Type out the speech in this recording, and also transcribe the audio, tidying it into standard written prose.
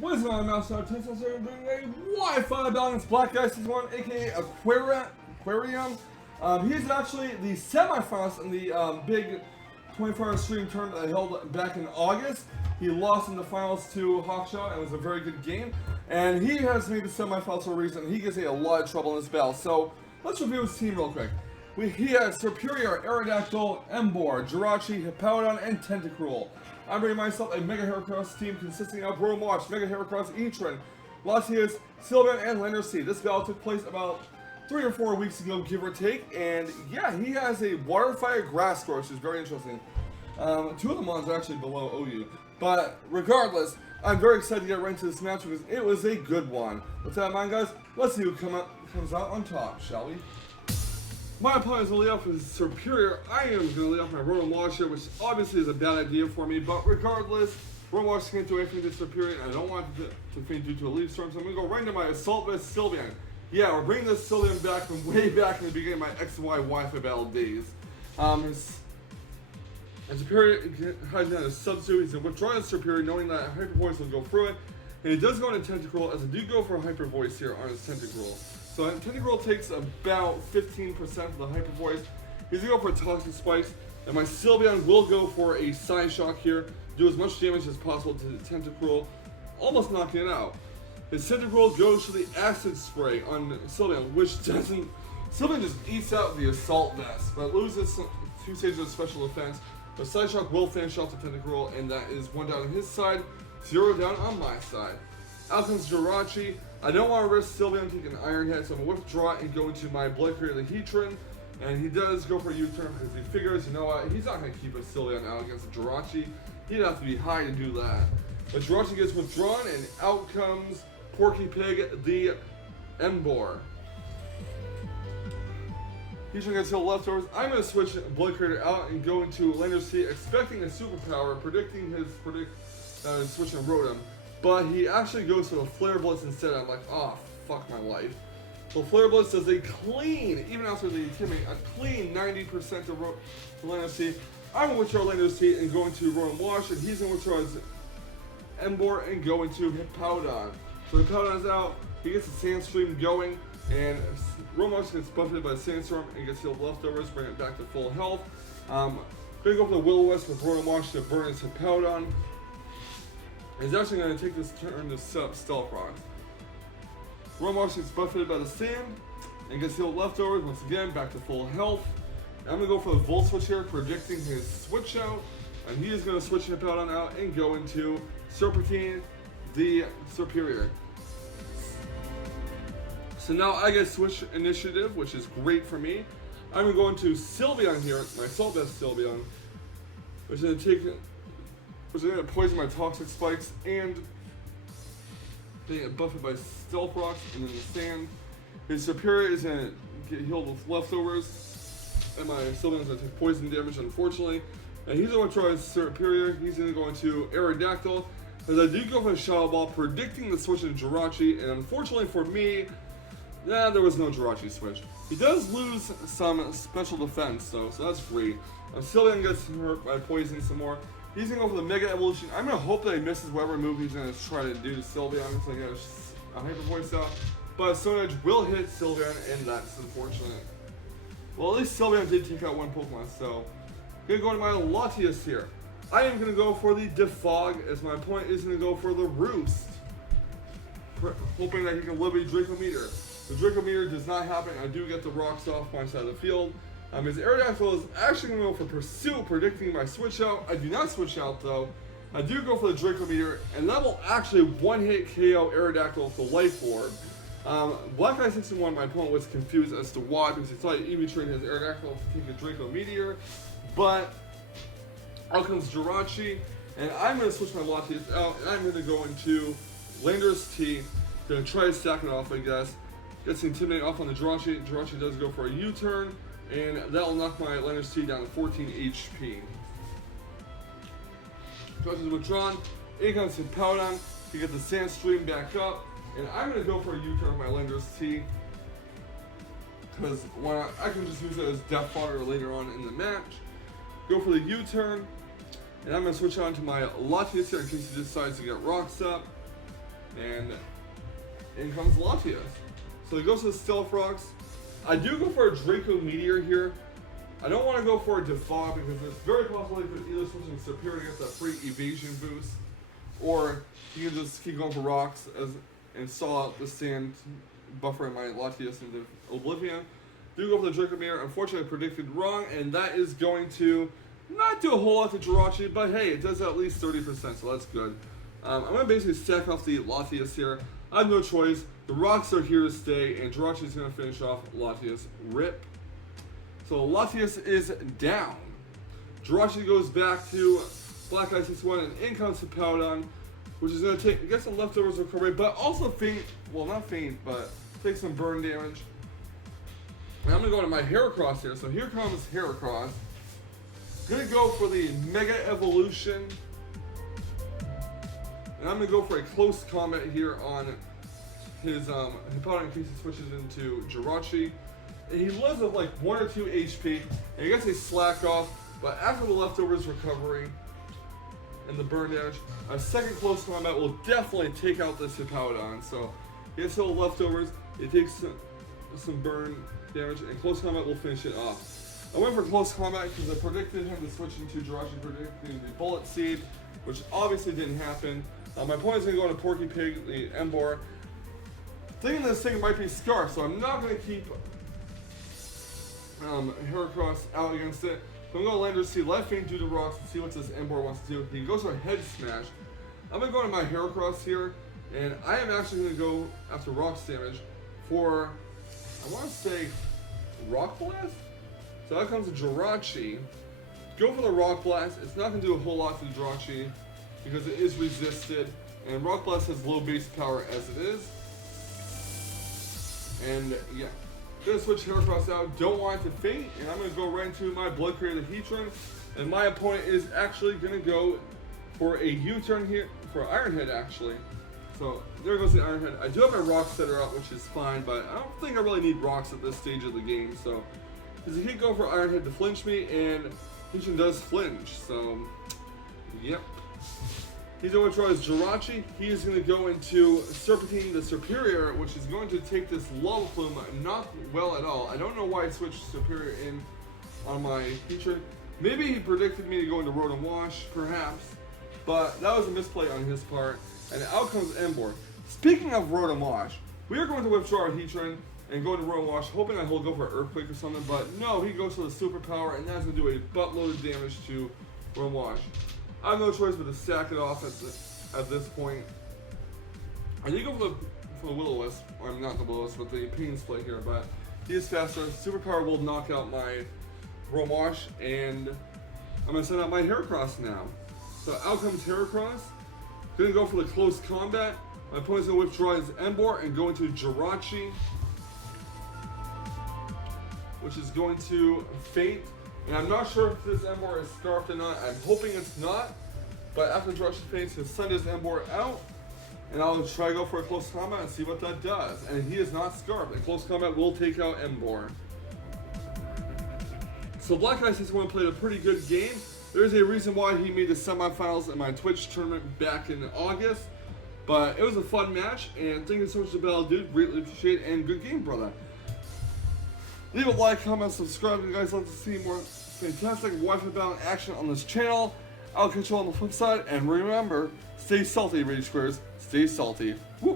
What is going on, Mousetrap? Teslamouse here doing a Wi-Fi balance. Blackguy61, aka Aquarium. He's actually the semifinalist in the big 24-hour stream tournament that I held back in August. He lost in the finals to Hawkshaw, and it was a very good game. And he has made the semifinals for a reason. He gives me a lot of trouble in this battle. So let's review his team real quick. He has Superior, Aerodactyl, Embor, Jirachi, Hippowdon, and Tentacruel. I'm bringing myself a Mega Heracross team consisting of Watch, Mega Heracross, Etran, Latias, Sylvan, and Lander C. This battle took place about 3 or 4 weeks ago, give or take, and yeah, he has a Waterfire Grass Score, which is very interesting. 2 of the mons are actually below OU, but regardless, I'm very excited to get right into this match because it was a good one. With that in mind, guys, let's see who comes out on top, shall we? My opponent is going to lead off with Superior. I am going to lead off my Watch here, which obviously is a bad idea for me, but regardless, Watch can't do anything to Superior, and I don't want to faint due to a leaf storm, so I'm going to go right into my Assault Vest Sylveon. Yeah, we're bringing this Sylveon back from way back in the beginning of my X and Y Wi-Fi battle days. His Superior hides down his Substitute. He's going to withdraw his Superior, knowing that Hyper Voice will go through it, and he does go into Tentacruel, as I do go for a Hyper Voice here on his Tentacruel. So Tentacruel takes about 15% of the Hyper Voice. He's going to go for Toxic Spikes, and my Sylveon will go for a Side Shock here, do as much damage as possible to the Tentacruel, almost knocking it out. His Tentacruel goes for the Acid Spray on Sylveon, which doesn't... Sylveon just eats out the Assault Vest, but loses 2 stages of special defense. But Side Shock will finish off the Tentacruel, and that is 1 down on his side, 0 down on my side. Out comes Jirachi. I don't want to risk Sylveon taking an Iron Head, so I'm going to withdraw and go into my Blackguy the Heatran. And he does go for a U-turn because he figures, you know what, he's not going to keep a Sylveon out against a Jirachi. He'd have to be high to do that. But Jirachi gets withdrawn, and out comes Porky Pig the Embor. Heatran gets healed leftovers. I'm going to switch Blackguy out and go into Lander C, expecting a superpower, predicting his switch and Rotom. But he actually goes for the Flare Blitz instead. I'm like, oh, fuck my life. So Flare Blitz does a clean, even after the teammate, a clean 90% of Lander C. I'm going to withdraw Lander C and go into Watch, and he's going to withdraw his Embor and go into Hippowdon. So Hippowdon's out, he gets the Sandstream going, and Watch gets buffeted by the Sandstorm and gets healed leftovers, bring it back to full health. Going to go for the Will-O-Wisp with Watch to burn his Hippowdon. He's actually going to take this turn to set up Stealth Rock. Watch gets buffeted by the sand and gets healed leftovers once again, back to full health. And I'm going to go for the Volt Switch here, predicting his switch out. And he is going to switch Hippowdon out and go into Serpentine the Superior. So now I get Switch Initiative, which is great for me. I'm going to go into Sylveon here, my Assault Vest Sylveon, which is going to take... which is going to poison my Toxic Spikes and they get buffed by Stealth Rocks and then the Sand. His Superior is going to get healed with leftovers, and my Sylveon is going to take poison damage, unfortunately. And he's going to try his Superior. He's going to go into Aerodactyl, as I do go for a Shadow Ball, predicting the switch into Jirachi, and unfortunately for me, there was no Jirachi switch. He does lose some special defense, though, so that's great. Sylveon gets hurt by poison some more. He's going to go for the Mega Evolution. I'm going to hope that he misses whatever move he's going to try to do to Sylveon, so he gets a Hyper Voice out. But Stone Edge will hit Sylveon, and that's unfortunate. Well, at least Sylveon did take out 1 Pokemon, so I'm going to go to my Latias here. I am going to go for the Defog, as my opponent is going to go for the Roost, hoping that he can live a Draco Meteor. The Draco Meteor does not happen. I do get the rocks off my side of the field. His Aerodactyl is actually going to go for Pursuit, predicting my switch out. I do not switch out though. I do go for the Draco Meteor, and that will actually one-hit KO Aerodactyl with the Life Orb. Blackguy61, my opponent, was confused as to why, because he thought he EV-trained his Aerodactyl to take a Draco Meteor. But out comes Jirachi, and I'm going to switch my Latias out, and I'm going to go into Lander's T. Going to try to stack it off, I guess. Gets Intimidate off on the Jirachi. Jirachi does go for a U-turn, and that will knock my Lander's T down to 14 HP. Jirachi is withdrawn. In comes Hippowdon to get the Sandstream back up, and I'm going to go for a U-turn with my Lander's T, because I can just use it as Death Fodder later on in the match. Go for the U-turn, and I'm going to switch on to my Latias here in case he decides to get rocks up. And in comes Latias. So he goes to the Stealth Rocks. I do go for a Draco Meteor here. I don't want to go for a Defog because it's very possible he could either switching Superior to get that free evasion boost, or he can just keep going for rocks and saw out the sand, buffering my Latias into oblivion. Do go for the Draco Meteor. Unfortunately, I predicted wrong, and that is going to not do a whole lot to Jirachi, but hey, it does at least 30%, so that's good. I'm going to basically stack off the Latias here. I have no choice. The rocks are here to stay, and Jirachi is going to finish off Latias. Rip. So Latias is down. Jirachi goes back to Blackguy61, and in comes Hippowdon, which is going to get some leftovers recovery, but also faint, well not faint, but take some burn damage. And I'm going to go to my Heracross here. So here comes Heracross. Going to go for the Mega Evolution. And I'm going to go for a close combat here on his Hippowdon in case he switches into Jirachi. And he lives with like 1 or 2 HP, and he gets a slack off, but after the leftovers recovery and the burn damage, a second close combat will definitely take out this Hippowdon. So he gets all the leftovers, it takes some burn damage, and close combat will finish it off. I went for close combat because I predicted him to switch into Jirachi, predicting the Bullet Seed, which obviously didn't happen. My opponent's going to go into Porky Pig, the Emboar. Thinking this thing might be Scarf, so I'm not going to keep Heracross out against it. So I'm going to Lander Seed, let Faint do the rocks, and see what this Emboar wants to do. He goes for a Head Smash. I'm going to go into my Heracross here, and I am actually going to go after Rocks damage for, I want to say, Rock Blast? So out comes a Jirachi. Go for the Rock Blast. It's not going to do a whole lot to the Jirachi because it is resisted, and Rock Blast has low base power as it is. And yeah, gonna switch Heracross out. Don't want it to faint, and I'm gonna go right into my Blood Creator Heatran. And my opponent is actually gonna go for a U-turn here for Ironhead actually. So there goes the Ironhead. I do have my Rock Setter up, which is fine, but I don't think I really need rocks at this stage of the game. So because he can go for Ironhead to flinch me, and Heatran does flinch. So yep. He's going to try his Jirachi. He is going to go into Serpentine the Superior, which is going to take this Lava Plume not well at all. I don't know why I switched Superior in on my Heatran. Maybe he predicted me to go into Rotom Wash, perhaps. But that was a misplay on his part. And out comes Emboar. Speaking of Rotom Wash, we are going to withdraw our Heatran and go into Rotom Wash, hoping that he'll go for Earthquake or something. But no, he goes for the Superpower, and that's going to do a buttload of damage to Rotom Wash. I have no choice but to sack it off at this point. I did go for the Will-O-Wisp, or not the Will-O-Wisp, but the Pain Split here, but he is faster. Superpower will knock out my Rotom Wash, and I'm going to send out my Heracross now. So out comes Heracross. Gonna go for the close combat. My opponent's going to withdraw his Emboar and go into Jirachi, which is going to faint. And I'm not sure if this Emboar is Scarfed or not. I'm hoping it's not. But after Jirachi faints, he'll send his Emboar out. And I'll try to go for a close combat and see what that does. And he is not Scarfed. And close combat will take out Emboar. So Blackguy61 played a pretty good game. There's a reason why he made the semifinals in my Twitch tournament back in August. But it was a fun match. And thank you so much to Battle Dude. Greatly appreciate it. And good game, brother. Leave a like, comment, subscribe if you guys like to see more fantastic Wi-Fi battle action on this channel. I'll catch you on the flip side, and remember, stay salty, Rage Squares. Stay salty. Woo!